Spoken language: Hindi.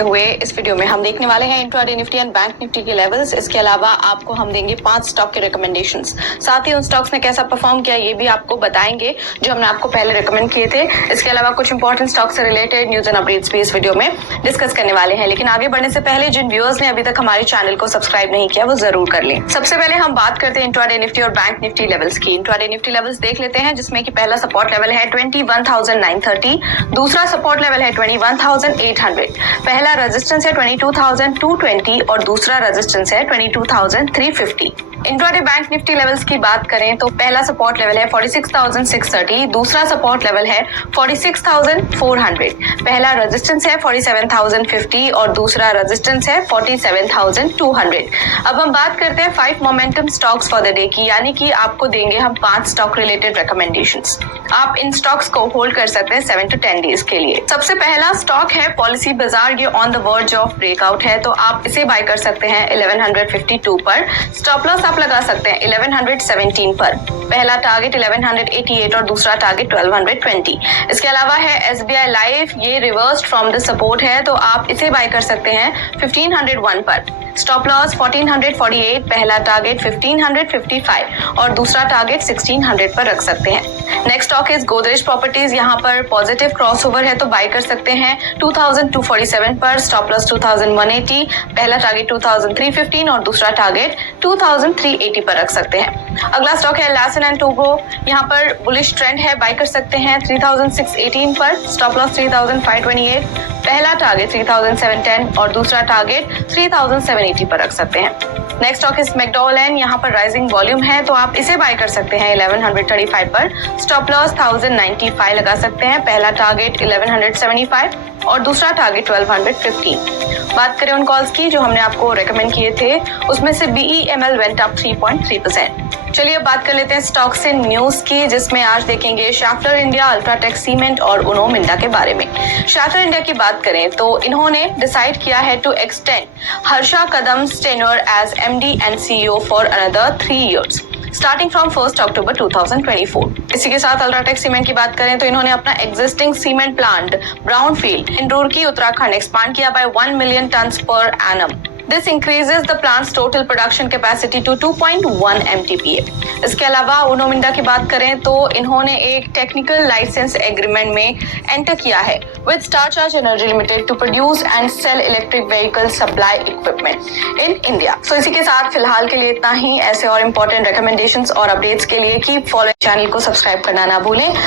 हुए इस वीडियो में हम देखने वाले हैं intraday Nifty and bank Nifty के लेवल्स। इसके अलावा आपको हम देंगे 5 स्टॉक के रिकमेंडेशंस। साथ ही उन स्टॉक्स ने कैसा परफॉर्म किया ये भी आपको बताएंगे जो हमने आपको पहले रिकमेंड किए थे। इसके अलावा कुछ इंपॉर्टेंट स्टॉक से रिलेटेड न्यूज एंड अपडेट्स भी इस वीडियो में डिस्कस करने वाले हैं। लेकिन आगे बढ़ने से पहले जिन व्यूअर्स ने अभी तक हमारे चैनल को सब्सक्राइब नहीं किया वो जरूर कर लें। सबसे पहले हम बात करते हैं इंट्राडे निफ्टी और बैंक निफ्टी लेवल्स की। इंट्राडे निफ्टी लेवल्स देख लेते हैं जिसमें कि पहला सपोर्ट लेवल है 21,930, दूसरा सपोर्ट लेवल है 21,800, पहला रेजिस्टेंस है 22,220 और दूसरा रेजिस्टेंस है 22,350। इंट्राडे बैंक निफ्टी लेवल्स की बात करें तो पहला सपोर्ट लेवल है 46,630, दूसरा सपोर्ट लेवल है 46,400, पहला रेजिस्टेंस है 47,050 और दूसरा रेजिस्टेंस है 47,200। अब हम बात करते हैं 5 momentum stocks for the day की, यानी कि आपको देंगे हम 5 स्टॉक रिलेटेड रिकमेंडेशंस। आप इन स्टॉक्स को होल्ड कर सकते हैं 7 to 10 डेज के लिए। सबसे पहला स्टॉक है पॉलिसी बाजार। ये on the verge of breakout है तो आप इसे बाय कर सकते हैं 1152 पर। स्टॉप लॉस आप लगा सकते हैं 1117 पर। पहला टारगेट 1188 और दूसरा टारगेट 1220। इसके अलावा है SBI लाइफ, ये रिवर्स्ड फ्रॉम द सपोर्ट है तो आप इसे बाय कर सकते हैं 1501 पर। स्टॉप लॉस 1448, पहला टारगेट 1555 और दूसरा टारगेट 1600 पर रख सकते हैं। Next stock is Godrej properties. यहाँ पर पॉजिटिव क्रॉसओवर है तो बाय कर सकते हैं 2247 पर। स्टॉप लॉस 2180, पहला टारगेट 2315 और दूसरा टारगेट 2380 पर रख सकते हैं। अगला स्टॉक है लार्सन एंड टोब्रो। यहाँ पर बुलिश ट्रेंड है, बाय कर सकते हैं 3618 पर। स्टॉप लॉस 3528, पहला टारगेट 3710 और दूसरा टारगेट 3780 पर रख सकते हैं। Next stock is McDowell. यहाँ पर राइजिंग वॉल्यूम है तो आप इसे बाय कर सकते हैं 1135 पर। स्टॉप लॉस 1095 लगा सकते हैं, पहला टारगेट 1175 और दूसरा टारगेट 1215। बात करें उन कॉल्स की जो हमने आपको रेकमेंड किए थे, उसमें से BEML वेंट अप 3.3%। चलिए अब बात कर लेते हैं स्टॉक्स इन न्यूज की, जिसमें आज देखेंगे शैफ्टर इंडिया, अल्ट्राटेक सीमेंट और उनो मिंडा के बारे में। शैफ्टर इंडिया की बात करें तो इन्होंने डिसाइड किया है to extend Harsha Kadam's tenure as MD and CEO for another 3 years starting from 1 October 2024। इसी के साथ अल्ट्राटेक सीमेंट की बात करें तो इन्होंने अपना एग्जिस्टिंग सीमेंट प्लांट ब्राउनफील्ड इन रुड़की उत्तराखंड एक्सपांड किया bye 1 million tons per annum। This increases the plant's total production capacity to 2.1 MTPA। इसके अलावा उनो मिंडा की बात करें तो इन्होंने एक टेक्निकल लाइसेंस एग्रीमेंट में एंटर किया है with Star Charge Energy Limited to produce and sell electric vehicle supply equipment in India. So इसी के साथ फिलहाल के लिए इतना ही। ऐसे और इम्पोर्टेंट रिकमेंडेशंस और अपडेट्स के लिए कीप फॉलोइंग, चैनल को सब्सक्राइब करना ना भूलें।